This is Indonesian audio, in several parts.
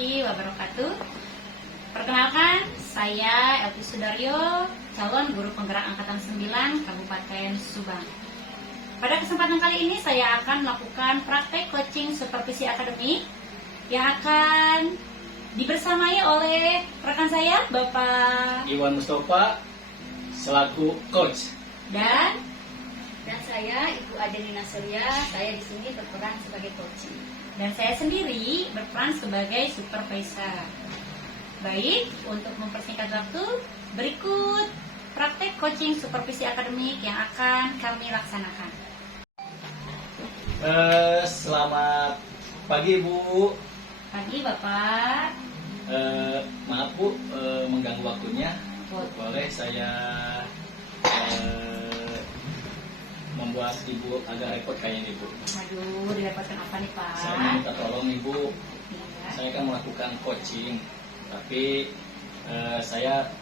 warahmatullahi wabarakatuh. Perkenalkan, saya Elvi Sudaryo, calon guru penggerak Angkatan 9 Kabupaten Subang. Pada kesempatan kali ini saya akan melakukan praktek coaching supervisi akademik yang akan dibersamai oleh rekan saya, Bapak Iwan Mustafa selaku coach. Dan saya Ibu Adelina Surya, saya di sini berperan sebagai coaching. Dan saya sendiri berperan sebagai supervisor. Baik, untuk mempersingkat waktu, berikut praktek coaching supervisi akademik yang akan kami laksanakan. Selamat pagi Bu. Pagi Bapak. Maaf Bu, mengganggu waktunya. Boleh saya membuat Ibu agak repot kayaknya nih Bu. Aduh, direpotkan apa nih Pak? Saya minta tolong Ibu. Iya. Saya kan melakukan coaching, tapi saya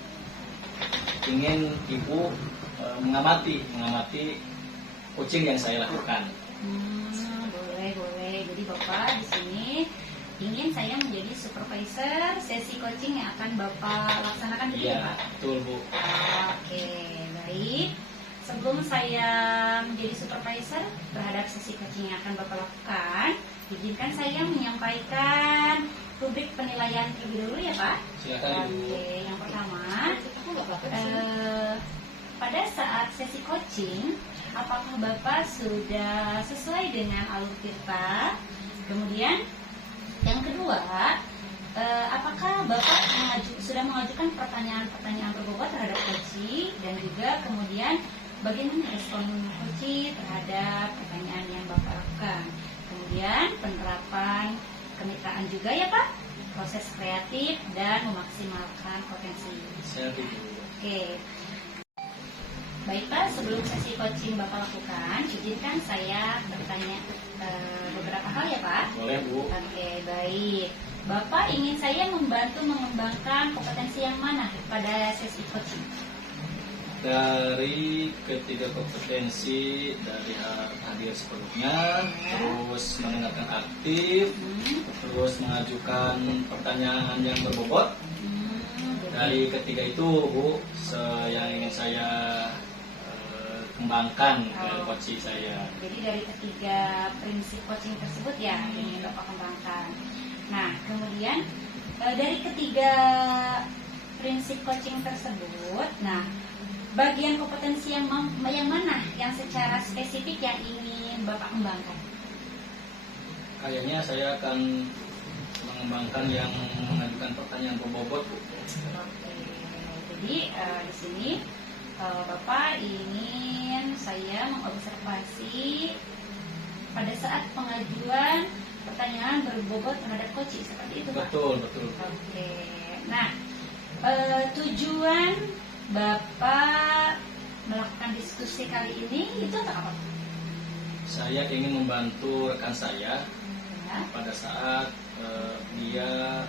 ingin Ibu mengamati coaching yang saya lakukan. Boleh. Jadi Bapak di sini ingin saya menjadi supervisor sesi coaching yang akan Bapak laksanakan dulu ya Iya, Pak? betul Bu. Oke, baik. Sebelum saya menjadi supervisor terhadap sesi coaching yang akan Bapak lakukan, izinkan saya menyampaikan rubrik penilaian terlebih dahulu ya Pak. Silakan Ibu. Oke, yang pertama, pada saat sesi coaching, apakah Bapak sudah sesuai dengan alur kita? Kemudian, yang kedua, apakah Bapak sudah mengajukan pertanyaan-pertanyaan berbobot terhadap coaching, dan juga kemudian bagaimana respon coaching terhadap pertanyaan yang Bapak lakukan? Kemudian penerapan kemitraan juga ya Pak, proses kreatif dan memaksimalkan potensi. Saya Ibu. Oke. Baik Pak, sebelum sesi coaching Bapak lakukan, izinkan saya bertanya beberapa hal ya Pak. Boleh Bu. Oke, baik. Bapak ingin saya membantu mengembangkan kompetensi yang mana pada sesi coaching? Dari ketiga kompetensi, dari hadir sepenuhnya, terus mendengarkan aktif, terus mengajukan pertanyaan yang berbobot. Dari ketiga itu Bu, yang ingin saya kembangkan ke coaching saya. Jadi dari ketiga prinsip coaching tersebut ya ingin Bapak kembangkan. Nah, kemudian dari ketiga prinsip coaching tersebut, nah bagian kompetensi yang mana yang secara spesifik yang ingin Bapak kembangkan? Kayaknya saya akan mengembangkan yang mengajukan pertanyaan berbobot Bu. Oke, jadi di sini Bapak ingin saya mengobservasi pada saat pengajuan pertanyaan berbobot terhadap coaching seperti itu Pak? Betul. Oke, nah tujuan Bapak melakukan diskusi kali ini itu apa? Saya ingin membantu rekan saya Ya. pada saat dia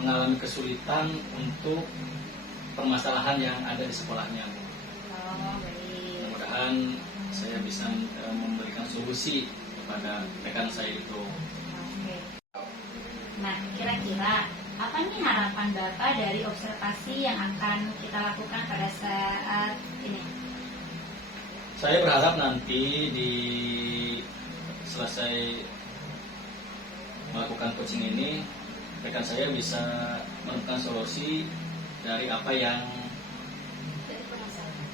mengalami kesulitan untuk permasalahan yang ada di sekolahnya. Oh, baik. Mudah-mudahan saya bisa memberikan solusi kepada rekan saya itu. Oke. Nah, kira-kira apa nih harapan Bapak dari observasi yang akan kita lakukan pada saat ini? Saya berharap nanti di selesai melakukan coaching ini, rekan saya bisa menemukan solusi dari apa yang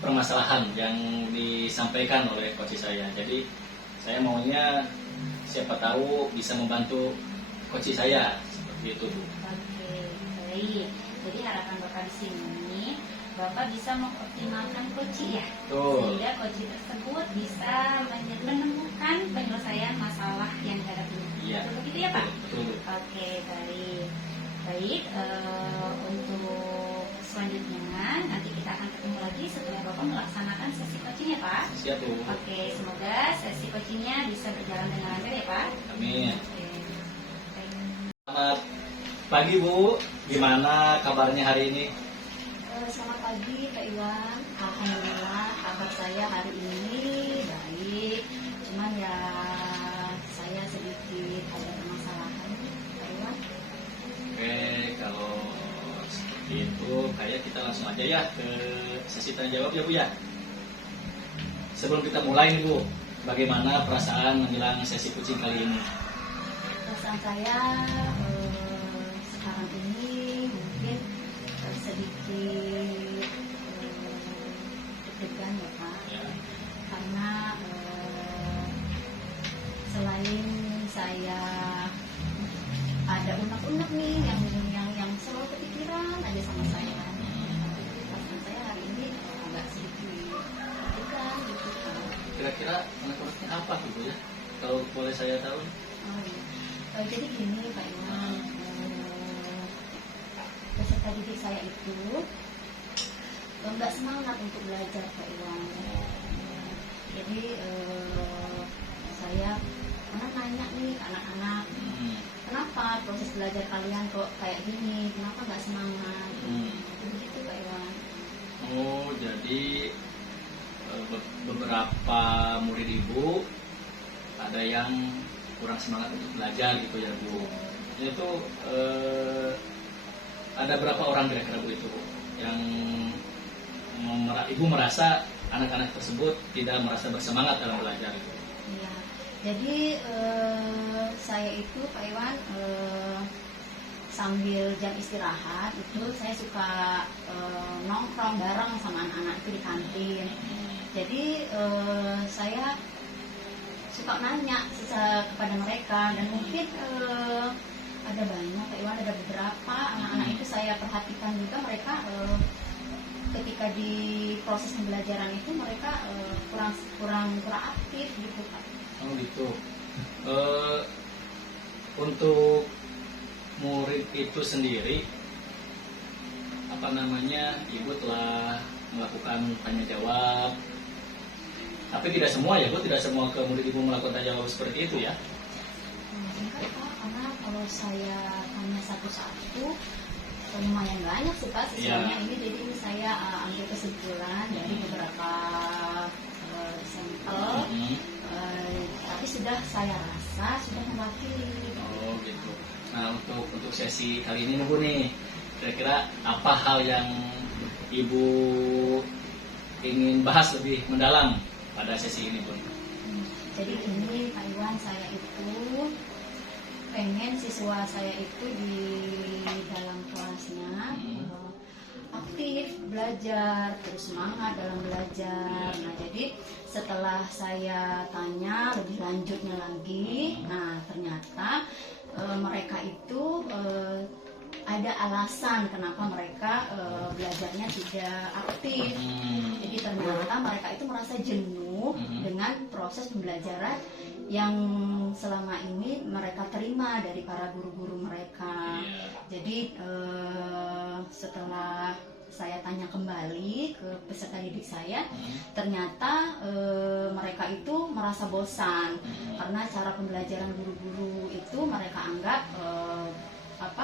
permasalahan yang disampaikan oleh coach saya. Jadi saya maunya siapa tahu bisa membantu coach saya seperti itu Bu. Oke, baik. Jadi harapan Bapak di sini, Bapak bisa mengoptimalkan coaching ya, Betul. sehingga coaching tersebut bisa menemukan penyelesaian masalah yang dihadapi. Iya. Betul begitu ya Pak? Betul. Oke, baik. Baik, untuk selanjutnya nanti kita akan ketemu lagi setelah Bapak melaksanakan sesi coaching ya Pak. Siap Bu. Oke, semoga sesi coachingnya bisa berjalan dengan lancar ya Pak. Amin. Oke. Baik. Selamat pagi Bu, gimana kabarnya hari ini? Selamat pagi Kak Iwan. Alhamdulillah kabar saya hari ini baik. Cuman ya saya sedikit ada permasalahan Kak Iwan. gitu, kayak kita langsung aja ya ke sesi tanya jawab ya Bu ya. Sebelum kita mulai nih Bu, bagaimana perasaan menjelang sesi kucing kali ini? Perasaan saya sekarang ini mungkin sedikit deg-degan ya Pak, Ya. karena selain saya ada unek-unek nih yang selalu kepikiran aja sama saya, perasaan saya hari ini agak sedikit deg-degan gitu Pak. Kira-kira anak-anaknya apa tuh Bu ya? Kalau boleh saya tahu? Oh, iya. Jadi gini Pak Iwan, peserta didik saya itu nggak semangat untuk belajar Pak Iwan. Jadi saya pernah nanya nih ke anak-anak, kenapa proses belajar kalian kok kayak gini, kenapa nggak semangat? Begitu Pak Iwan. Oh, jadi beberapa murid Ibu ada yang kurang semangat untuk belajar gitu ya Bu. Itu ada berapa orang kira-kira Bu itu yang Ibu merasa anak-anak tersebut tidak merasa bersemangat dalam belajar gitu? Iya. Jadi saya itu Pak Iwan sambil jam istirahat itu saya suka nongkrong bareng sama anak-anak itu di kantin. Jadi saya suka nanya kepada mereka, dan mungkin ada banyak Pak Iwan, ada beberapa anak-anak itu saya perhatikan juga mereka ketika di proses pembelajaran itu mereka kurang aktif gitu Pak. Oh gitu. Untuk murid itu sendiri, apa namanya, Ibu telah melakukan tanya jawab. Tapi tidak semua ya Bu, tidak semua ke murid Ibu melakukan tanya jawab seperti itu ya? Enggak Pak, karena kalau saya tanya satu-satu lumayan banyak sih Pak siswanya ini. Jadi ini saya ambil kesimpulan dari beberapa sampel. Tapi sudah saya rasa sudah mewakili. Oh gitu. Nah untuk sesi kali ini nih Bu nih, kira-kira apa hal yang Ibu ingin bahas lebih mendalam pada sesi ini Bu? Jadi ini Pak Iwan, saya itu pengen siswa saya itu di dalam kelasnya aktif belajar, terus semangat dalam belajar. Nah jadi setelah saya tanya lebih lanjutnya lagi, nah ternyata mereka itu ada alasan kenapa mereka belajarnya tidak aktif. Jadi ternyata mereka itu merasa jenuh dengan proses pembelajaran yang selama ini mereka terima dari para guru-guru mereka. Jadi setelah saya tanya kembali ke peserta didik saya, ternyata mereka itu merasa bosan karena cara pembelajaran guru-guru itu mereka anggap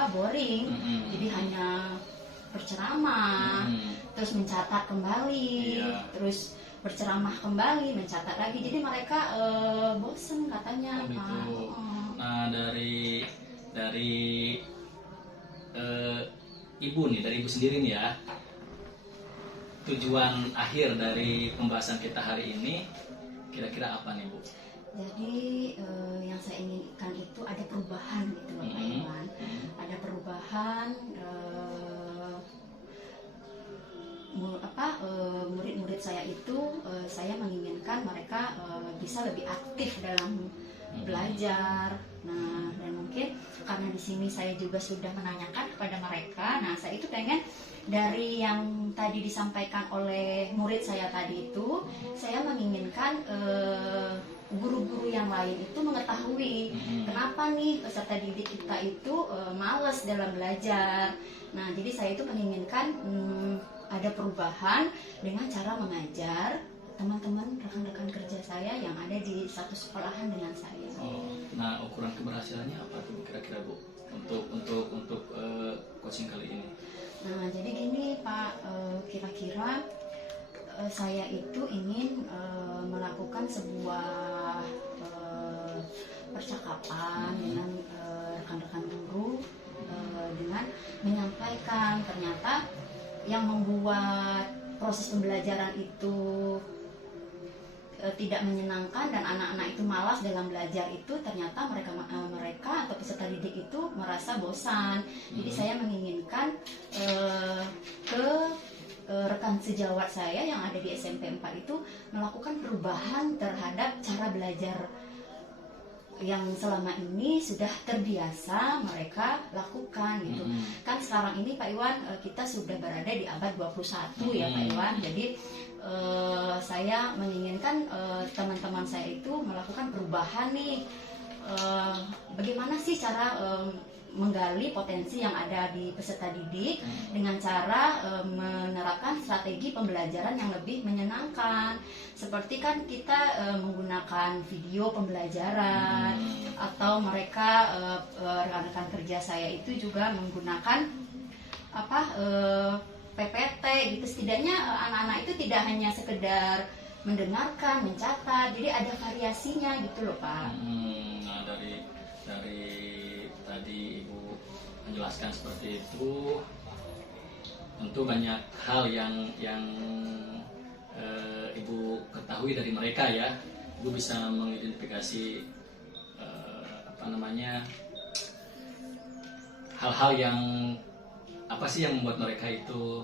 boring. Jadi hanya berceramah, terus mencatat kembali, terus berceramah kembali, mencatat lagi. Jadi mereka bosan katanya. Nah dari Ibu nih, dari Ibu sendiri nih ya, tujuan akhir dari pembahasan kita hari ini kira-kira apa nih Bu? Jadi yang saya inginkan itu ada perubahan gitu Pak Iwan. Ada perubahan murid-murid saya itu saya menginginkan mereka bisa lebih aktif dalam belajar. Nah, dan mungkin karena di sini saya juga sudah menanyakan kepada mereka. Nah, saya itu pengen dari yang tadi disampaikan oleh murid saya tadi itu, saya menginginkan guru-guru yang lain itu mengetahui kenapa nih peserta didik kita itu malas dalam belajar. Nah, jadi saya itu menginginkan ada perubahan dengan cara mengajar teman-teman rekan-rekan kerja saya yang ada di satu sekolahan dengan saya. Nah, ukuran keberhasilannya apa tuh kira-kira Bu untuk coaching kali ini? Nah, jadi gini Pak, kira-kira saya itu ingin melakukan sebuah percakapan dengan rekan-rekan guru dengan menyampaikan ternyata yang membuat proses pembelajaran itu tidak menyenangkan dan anak-anak itu malas dalam belajar itu ternyata mereka atau peserta didik itu merasa bosan. Jadi saya menginginkan ke rekan sejawat saya yang ada di SMP 4 itu melakukan perubahan terhadap cara belajar yang selama ini sudah terbiasa mereka lakukan gitu. Kan sekarang ini Pak Iwan kita sudah berada di abad 21 ya Pak Iwan. Jadi saya menginginkan teman-teman saya itu melakukan perubahan nih. Bagaimana sih cara menggali potensi yang ada di peserta didik dengan cara menerapkan strategi pembelajaran yang lebih menyenangkan. Seperti kan kita menggunakan video pembelajaran atau mereka rekan-rekan kerja saya itu juga menggunakan PPT gitu. Setidaknya anak-anak itu tidak hanya sekedar mendengarkan, mencatat, jadi ada variasinya gitu loh Pak. Nah dari tadi Ibu menjelaskan seperti itu, tentu banyak hal yang Ibu ketahui dari mereka ya. Ibu bisa mengidentifikasi hal-hal yang apa sih yang membuat mereka itu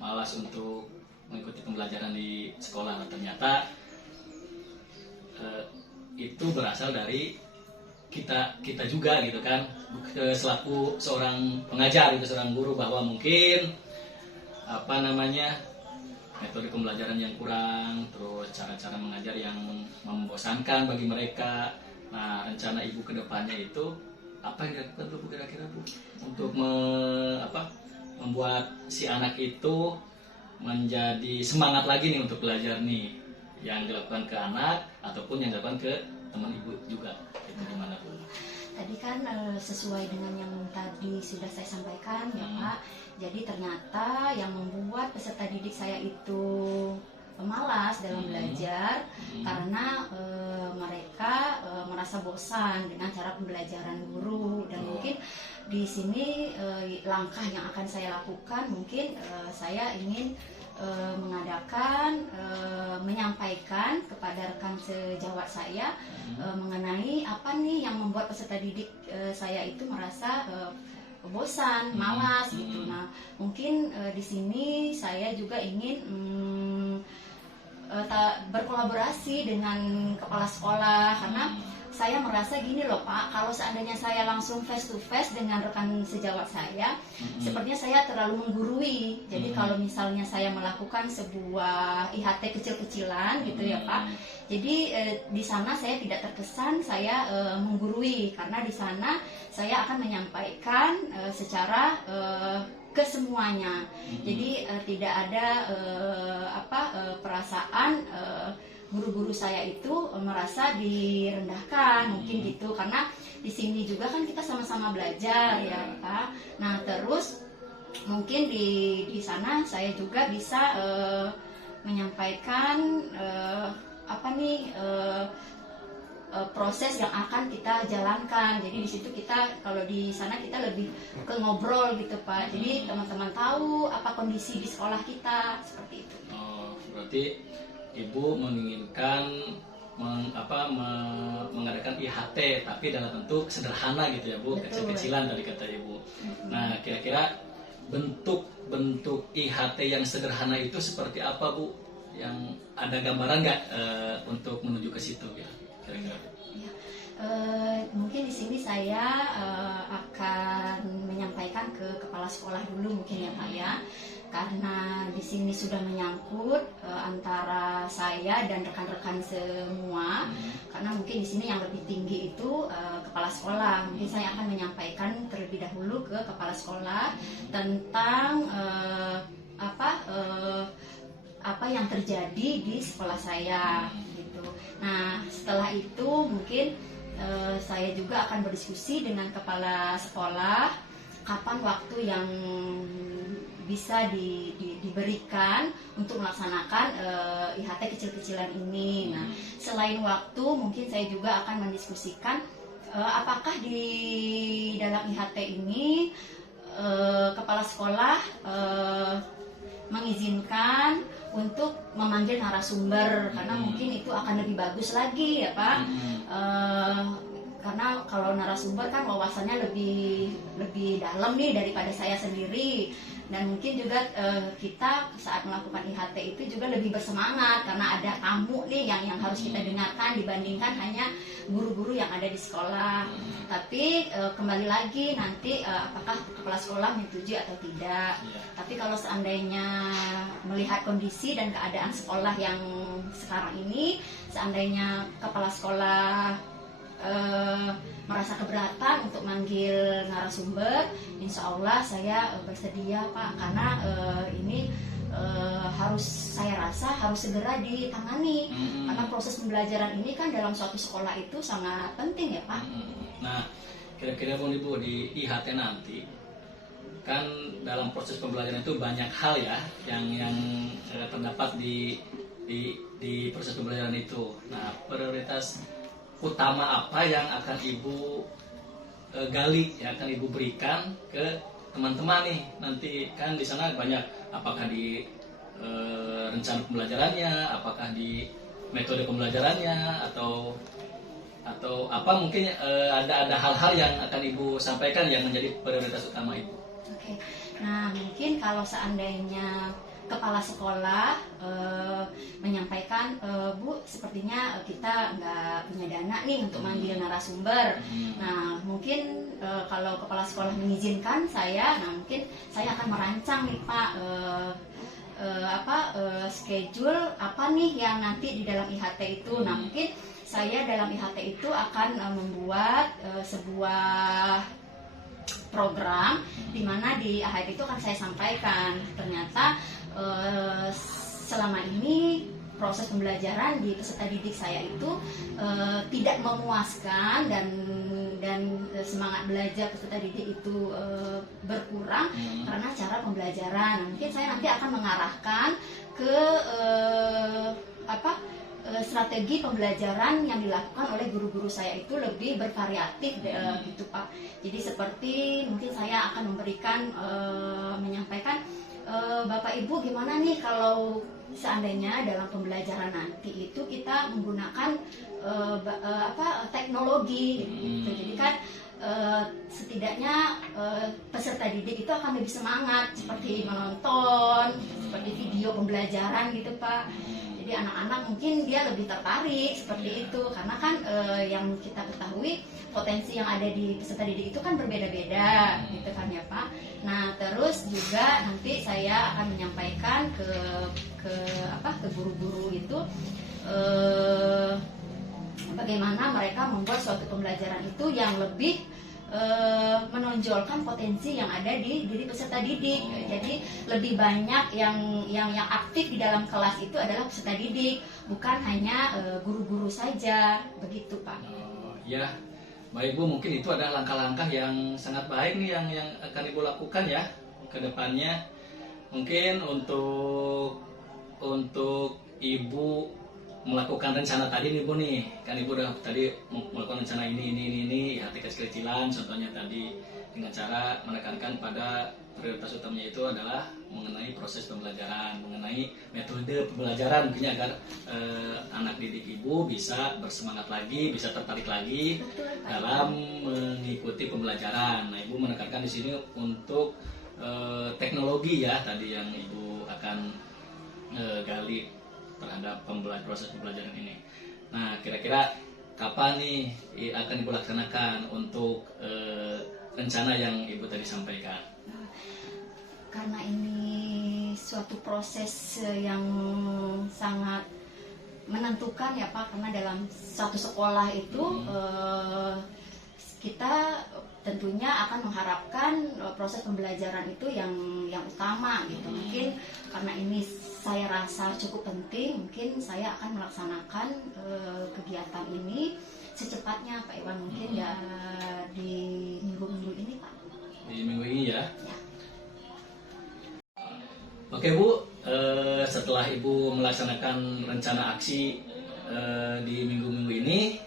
malas untuk mengikuti pembelajaran di sekolah. Nah, ternyata itu berasal dari kita juga gitu kan, selaku seorang pengajar gitu, seorang guru, bahwa mungkin metode pembelajaran yang kurang, terus cara-cara mengajar yang membosankan bagi mereka. Nah, rencana Ibu ke depannya itu apa yang dilakukan Bu kira-kira Bu untuk membuat si anak itu menjadi semangat lagi nih untuk belajar nih, yang dilakukan ke anak ataupun yang dilakukan ke teman Ibu juga. Itu gimana Bu? Tadi kan sesuai dengan yang tadi sudah saya sampaikan ya Pak. Jadi ternyata yang membuat peserta didik saya itu malas dalam belajar karena mereka merasa bosan dengan cara pembelajaran guru. Dan mungkin di sini langkah yang akan saya lakukan, mungkin saya ingin menyampaikan kepada rekan sejawat saya mengenai apa nih yang membuat peserta didik saya itu merasa bosan, malas gitu. Nah, mungkin di sini saya juga ingin berkolaborasi dengan kepala sekolah, karena saya merasa gini loh Pak, kalau seandainya saya langsung face to face dengan rekan sejawat saya, sepertinya saya terlalu menggurui. Jadi kalau misalnya saya melakukan sebuah IHT kecil-kecilan gitu ya Pak, jadi di sana saya tidak terkesan saya menggurui, karena di sana saya akan menyampaikan secara ke semuanya. Jadi tidak ada perasaan guru-guru saya itu merasa direndahkan, mungkin gitu, karena di sini juga kan kita sama-sama belajar ya Pak. Nah terus mungkin di sana saya juga bisa menyampaikan proses yang akan kita jalankan. Jadi di situ kita, kalau di sana kita lebih ke ngobrol gitu Pak. Jadi teman-teman tahu apa kondisi di sekolah kita, seperti itu. Oh, berarti Ibu menginginkan mengadakan IHT tapi dalam bentuk sederhana gitu ya Bu, kecil-kecilan dari kata Ibu. Nah, kira-kira bentuk IHT yang sederhana itu seperti apa Bu? Yang ada gambaran nggak untuk menuju ke situ ya? Kira-kira. Ya, mungkin di sini saya akan menyampaikan ke kepala sekolah dulu mungkin ya Pak ya, karena di sini sudah menyangkut antara saya dan rekan-rekan semua. Karena mungkin di sini yang lebih tinggi itu kepala sekolah. Mungkin saya akan menyampaikan terlebih dahulu ke kepala sekolah tentang apa yang terjadi di sekolah saya gitu. Nah setelah itu mungkin saya juga akan berdiskusi dengan kepala sekolah kapan waktu yang bisa diberikan untuk melaksanakan IHT kecil-kecilan ini. Nah selain waktu mungkin saya juga akan mendiskusikan apakah di dalam IHT ini kepala sekolah mengizinkan untuk memanggil narasumber karena mungkin itu akan lebih bagus lagi ya Pak. Karena kalau narasumber kan wawasannya lebih dalam nih daripada saya sendiri, dan mungkin juga kita saat melakukan IHT itu juga lebih bersemangat karena ada tamu nih yang harus kita dengarkan dibandingkan hanya guru-guru yang ada di sekolah. Tapi kembali lagi nanti apakah kepala sekolah menyetujui atau tidak. Tapi kalau seandainya melihat kondisi dan keadaan sekolah yang sekarang ini, seandainya kepala sekolah merasa keberatan untuk manggil narasumber, insya Allah saya bersedia Pak, karena ini saya rasa harus segera ditangani karena proses pembelajaran ini kan dalam suatu sekolah itu sangat penting ya Pak. Nah, kira-kira Ibu di IHT nanti kan dalam proses pembelajaran itu banyak hal ya yang terdapat di proses pembelajaran itu. Nah, prioritas utama apa yang akan Ibu gali, yang akan Ibu berikan ke teman-teman nih nanti, kan di sana banyak, apakah di rencana pembelajarannya, apakah di metode pembelajarannya, atau apa mungkin ada hal-hal yang akan Ibu sampaikan yang menjadi prioritas utama Ibu. Oke. Nah, mungkin kalau seandainya kepala sekolah menyampaikan, Bu, sepertinya kita nggak punya dana nih untuk manggil narasumber. Nah, mungkin kalau kepala sekolah mengizinkan saya, nah mungkin saya akan merancang nih Pak, schedule apa nih yang nanti di dalam IHT itu. Nah, mungkin saya dalam IHT itu akan membuat sebuah program di mana di IHT itu akan saya sampaikan ternyata selama ini proses pembelajaran di peserta didik saya itu tidak memuaskan dan semangat belajar peserta didik itu berkurang karena cara pembelajaran. Mungkin saya nanti akan mengarahkan ke strategi pembelajaran yang dilakukan oleh guru-guru saya itu lebih bervariatif gitu Pak. Jadi seperti mungkin saya akan memberikan menyampaikan, Bapak Ibu gimana nih kalau seandainya dalam pembelajaran nanti itu kita menggunakan teknologi gitu. Jadi kan setidaknya peserta didik itu akan lebih semangat seperti menonton, seperti video pembelajaran gitu Pak. Jadi anak-anak mungkin dia lebih tertarik seperti itu karena kan yang kita ketahui potensi yang ada di peserta didik itu kan berbeda-beda gitu kan ya Pak. Nah, terus juga nanti saya akan menyampaikan ke guru-guru itu bagaimana mereka membuat suatu pembelajaran itu yang lebih menonjolkan potensi yang ada di diri peserta didik. Jadi lebih banyak yang aktif di dalam kelas itu adalah peserta didik, bukan hanya guru-guru saja, begitu Pak. Ya, baik Bu, mungkin itu adalah langkah-langkah yang sangat baik nih yang akan Ibu lakukan ya ke depannya. Mungkin untuk Ibu melakukan rencana tadi nih Bu nih, kan Ibu udah tadi melakukan rencana ini IHT kecil-kecilan contohnya tadi, dengan cara menekankan pada prioritas utamanya itu adalah mengenai proses pembelajaran, mengenai metode pembelajaran mungkin agar anak didik Ibu bisa bersemangat lagi, bisa tertarik lagi dalam mengikuti pembelajaran. Nah, Ibu menekankan di sini untuk teknologi ya tadi yang Ibu akan gali terhadap proses pembelajaran ini. Nah, kira-kira kapan nih akan Ibu laksanakan untuk rencana yang Ibu tadi sampaikan? Karena ini suatu proses yang sangat menentukan ya Pak, karena dalam satu sekolah itu kita tentunya akan mengharapkan proses pembelajaran itu yang utama gitu. Mungkin karena ini saya rasa cukup penting, mungkin saya akan melaksanakan kegiatan ini secepatnya Pak Iwan, mungkin ya di minggu-minggu ini Pak. Di minggu ini ya? Ya. Oke Bu, setelah Ibu melaksanakan rencana aksi di minggu-minggu ini,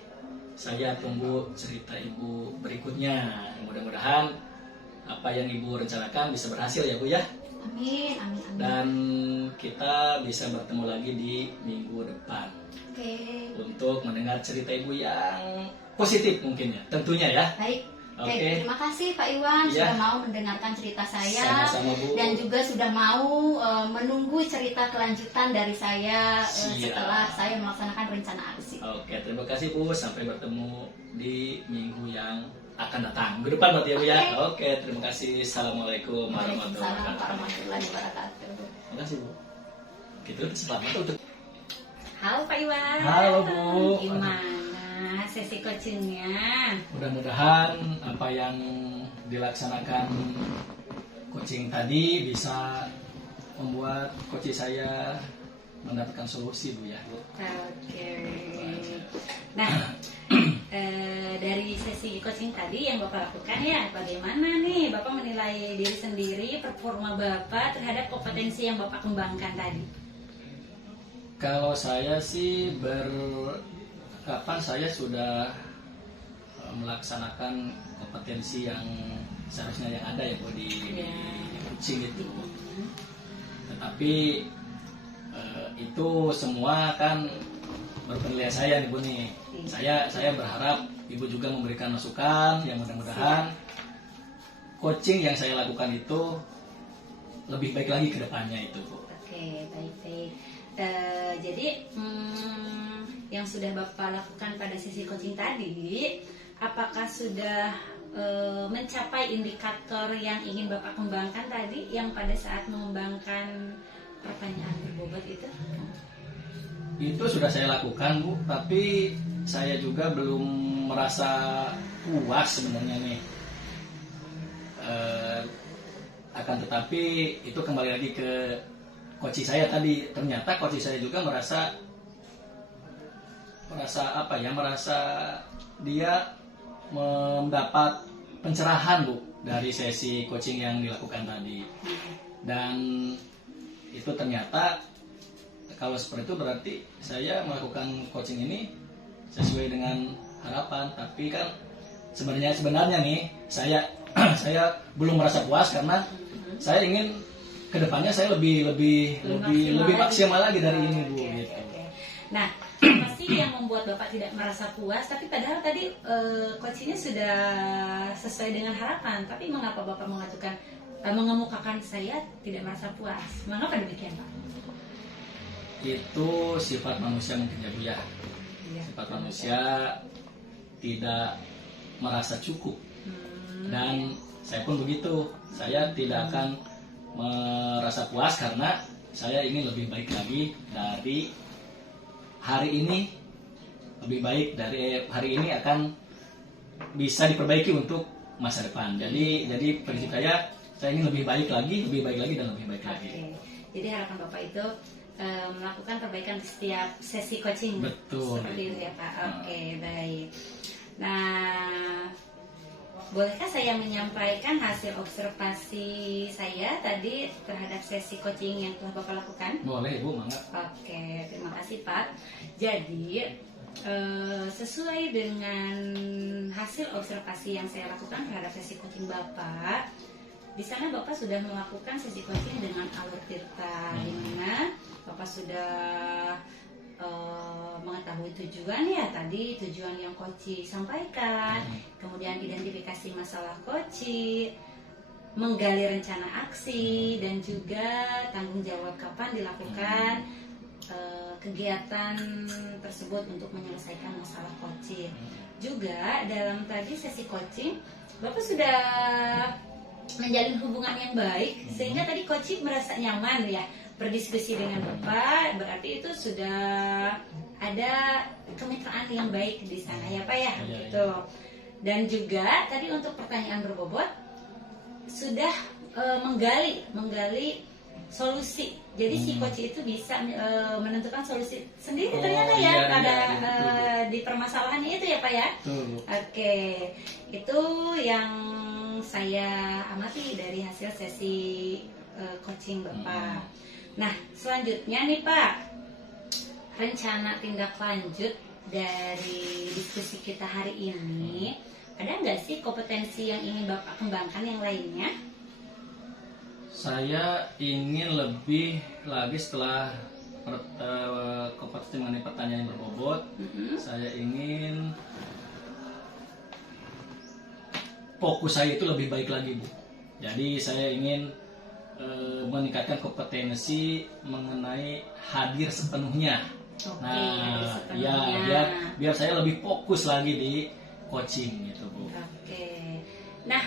saya tunggu cerita Ibu berikutnya. Mudah-mudahan apa yang Ibu rencanakan bisa berhasil ya Bu ya. Amin, amin, amin. Dan kita bisa bertemu lagi di minggu depan Oke. untuk mendengar cerita Ibu yang positif mungkin ya, tentunya ya. Baik. Oke, Oke. terima kasih Pak Iwan Iya. sudah mau mendengarkan cerita saya. Sama-sama, Bu. Dan juga sudah mau menunggu cerita kelanjutan dari saya Siap. setelah saya melaksanakan rencana aksi. Oke, terima kasih Bu. Sampai bertemu di minggu yang akan datang. Minggu depan berarti ya Bu ya. Oke, terima kasih. Assalamualaikum warahmatullahi Waalaikumsalam wabarakatuh. warahmatullahi wabarakatuh. Terima kasih Bu. Gitu, selamat untuk Halo Pak Iwan. Halo, Bu. Gimana sesi coachingnya? mudah-mudahan apa yang dilaksanakan coaching tadi bisa membuat coach saya mendapatkan solusi Bu ya. Oke. Nah, dari sesi coaching tadi yang Bapak lakukan ya, bagaimana nih Bapak menilai diri sendiri, performa Bapak terhadap kompetensi yang Bapak kembangkan tadi? Kalau saya sih kapan saya sudah melaksanakan kompetensi yang seharusnya yang ada ya Bu di coaching itu. Tetapi itu semua kan berpenilaian saya nih Bu nih. Saya berharap Ibu juga memberikan masukan yang mudah-mudahan coaching yang saya lakukan itu lebih baik lagi ke depannya itu Bu. Oke, baik-baik. Jadi yang sudah Bapak lakukan pada sesi coaching tadi, apakah sudah mencapai indikator yang ingin Bapak kembangkan tadi yang pada saat mengembangkan pertanyaan berbobot itu? Itu sudah saya lakukan Bu, tapi saya juga belum merasa puas sebenarnya nih. Akan tetapi itu kembali lagi ke coach saya tadi. Ternyata coach saya juga merasa apa ya, merasa dia mendapat pencerahan Bu dari sesi coaching yang dilakukan tadi. Dan itu ternyata kalau seperti itu berarti saya melakukan coaching ini sesuai dengan harapan. Tapi kan sebenarnya nih saya belum merasa puas karena saya ingin kedepannya saya lebih maksimal lagi dari ini Bu. Oke, Gitu. oke. Nah, apa sih yang membuat Bapak tidak merasa puas? Tapi padahal tadi coachingnya sudah sesuai dengan harapan. Tapi mengapa Bapak mengemukakan saya tidak merasa puas? Mengapa demikian Pak? Itu sifat manusia mungkin ya Bu ya. Iya. Sifat manusia tidak merasa cukup. Dan saya pun begitu. Saya tidak akan merasa puas karena saya ingin lebih baik lagi dari hari ini. Lebih baik dari hari ini akan bisa diperbaiki untuk masa depan. Jadi prinsip saya ingin lebih baik lagi dan lebih baik lagi. Oke. Jadi harapan Bapak itu melakukan perbaikan setiap sesi coaching. Betul. Seperti itu ya Pak. Oke, baik. Nah, bolehkah saya menyampaikan hasil observasi saya tadi terhadap sesi coaching yang telah Bapak lakukan? Boleh Bu, mangga. Oke, terima kasih Pak. Jadi sesuai dengan hasil observasi yang saya lakukan terhadap sesi coaching Bapak, di sana Bapak sudah melakukan sesi coaching dengan alur tirta, di mana Bapak sudah mengetahui tujuan ya tadi, tujuan yang coach sampaikan, kemudian identifikasi masalah coach, menggali rencana aksi, dan juga tanggung jawab kapan dilakukan kegiatan tersebut untuk menyelesaikan masalah coaching. Juga dalam tadi sesi coaching, Bapak sudah menjalin hubungan yang baik sehingga tadi coaching merasa nyaman ya berdiskusi dengan Bapak. Berarti itu sudah ada kemitraan yang baik di sana ya Pak ya, gitu. Dan juga tadi untuk pertanyaan berbobot sudah menggali solusi. Jadi si coach itu bisa menentukan solusi sendiri ternyata ya pada di permasalahannya itu ya Pak ya. Oke, itu yang saya amati dari hasil sesi coaching Bapak. Nah, selanjutnya nih Pak, rencana tindak lanjut dari diskusi kita hari ini, ada nggak sih kompetensi yang ingin Bapak kembangkan yang lainnya? Saya ingin lebih lagi setelah kompetensi mengenai pertanyaan yang berbobot. Saya ingin fokus saya itu lebih baik lagi, Bu. Jadi saya ingin meningkatkan kompetensi mengenai hadir sepenuhnya. Oke, Nah, hadir ya sepenuhnya. biar saya lebih fokus lagi di coaching gitu, Bu. Oke. Nah,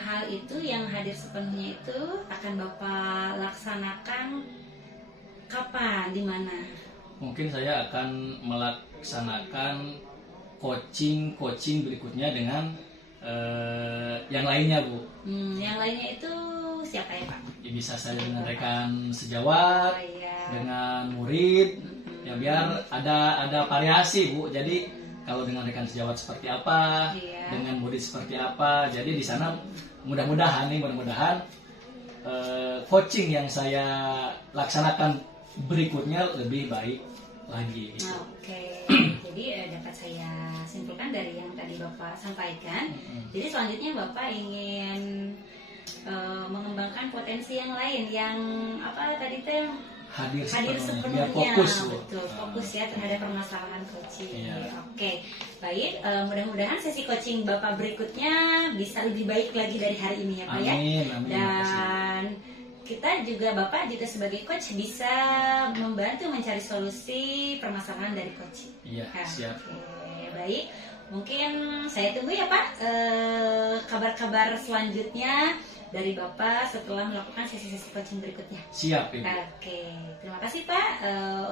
hal itu yang hadir sepenuhnya itu akan Bapak laksanakan kapan, di mana? Mungkin saya akan melaksanakan coaching berikutnya dengan yang lainnya, Bu. Yang lainnya itu siapa ya, Pak? Ya, bisa saya dengan rekan sejawat, Oh iya. dengan murid, ya biar ada variasi, Bu. Jadi kalau dengan rekan sejawat seperti apa, Iya. dengan murid seperti apa. Jadi di sana mudah-mudahan coaching yang saya laksanakan berikutnya lebih baik lagi. Gitu. Oke. Jadi dapat saya simpulkan dari yang tadi Bapak sampaikan. Jadi selanjutnya Bapak ingin mengembangkan potensi yang lain yang apa tadi teh? Hadir Hadir sepenuhnya, sepenuhnya, biar fokus, Bu. betul, fokus ya terhadap permasalahan coaching. Iya. Oke, baik. Mudah-mudahan sesi coaching Bapak berikutnya bisa lebih baik lagi dari hari ini ya Pak ya. Amin, amin. Dan kita juga Bapak juga sebagai coach bisa membantu mencari solusi permasalahan dari coaching. Iya, siap. Oke, baik. Mungkin saya tunggu ya Pak kabar-kabar selanjutnya dari Bapak setelah melakukan sesi-sesi coaching berikutnya. Siap, Ibu. Oke, terima kasih Pak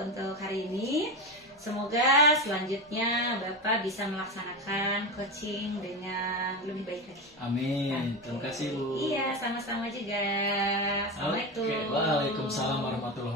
untuk hari ini. Semoga selanjutnya Bapak bisa melaksanakan coaching dengan lebih baik lagi. Amin. Terima kasih, Bu. Iya, sama-sama juga. Assalamualaikum. Oke, waalaikumsalam warahmatullahi